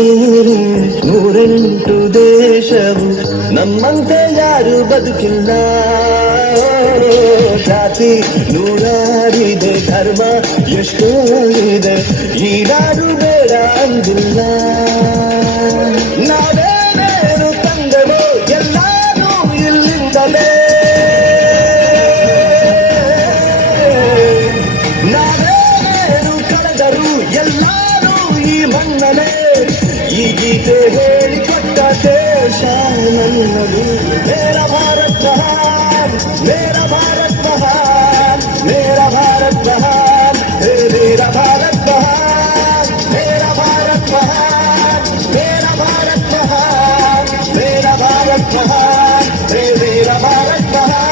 ಮೇಲೆ 108 ದೇಶವು ನಮ್ಮಂತೆ ಯಾರು ಬದುಕಿಲ್ಲ. ಜಾತಿ ನೂರಾರಿದೆ, ಧರ್ಮ ಎಷ್ಟೋ ಇದೆ, ಈ ನಾಡು ಬೇಡ ಅಂದಿಲ್ಲ. ನಾವೇನೇನು ತಂದೆವೋ ಎಲ್ಲರೂ ಇಲ್ಲಿಂದಲೇ, ನಾವೇನೇನು ಕಳೆದರು ಎಲ್ಲರೂ ಈ ಮಣ್ಣನೇ. ಈ ಗೀತೆ ಹೇಳಿಕೊಟ್ಟ ದೇಶ ನನ್ನದು. ಮೇರಾ ಭಾರತ್ ಮಹಾನ್, ಮೇರಾ ಭಾರತ್ ಮಹಾನ್, ಮೇರಾ ಭಾರತ್ ಮಹಾನ್, ಹೇ ಮೇರಾ ಭಾರತ್ ಮಹಾನ್, ಮೇರಾ ಭಾರತ್ ಮಹಾನ್, ಮೇರಾ ಭಾರತ್ ಮಹಾನ್, ಮೇರಾ ಭಾರತ್ ಮಹಾನ್, ಹೇ ಮೇರಾ ಭಾರತ್ ಮಹಾನ್.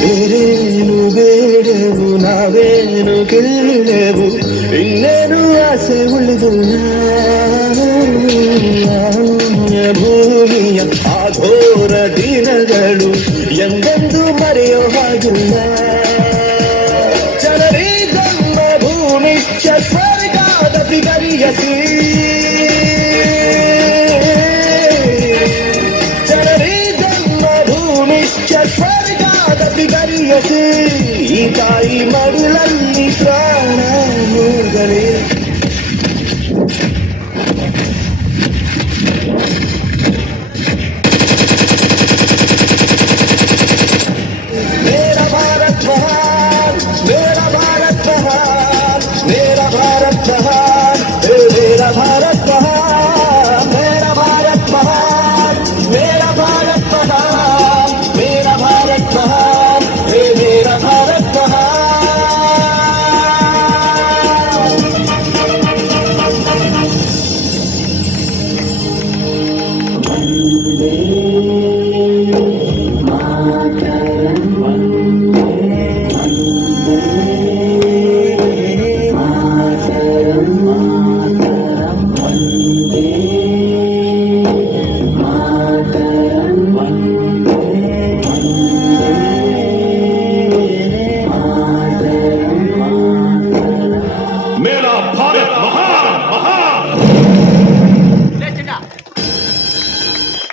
ಬೇರೇನು ಬೇಡೆವು, ನಾವೇನು ಕೇಳೆವು, ಇನ್ನೇನು ಆಸೆ ಉಳಿದಿಲ್ಲ. ಭೂಮಿಯ ಆಘೋರ ದಿನಗಳು ಎಂದೆಂದು ಮರೆಯೋ ಹಾಗಿಲ್ಲ. ಜನರಿ ಜನ್ಮ ಭೂಮಿಶ್ಚ ಸ್ವರ್ಗಾದಪಿ ಗರಿಯಸಿ, ಜನರಿ ಜನ್ಮ ಭೂಮಿಶ್ಚ ಸ್ವರ್ಗಾದಪಿ ಗರಿಯಸಿ. ಈ ತಾಯಿ ಮಡಿಲಲ್ಲಿ ಪ್ರಾಣ ಮೂಗಲೇ. मेरा भारत महान, मेरा भारत महान, मेरा भारत महान, हे मेरा भारत महान, मेरा भारत महान, मेरा भारत महान, मेरा भारत महान, हे मेरा भारत महान.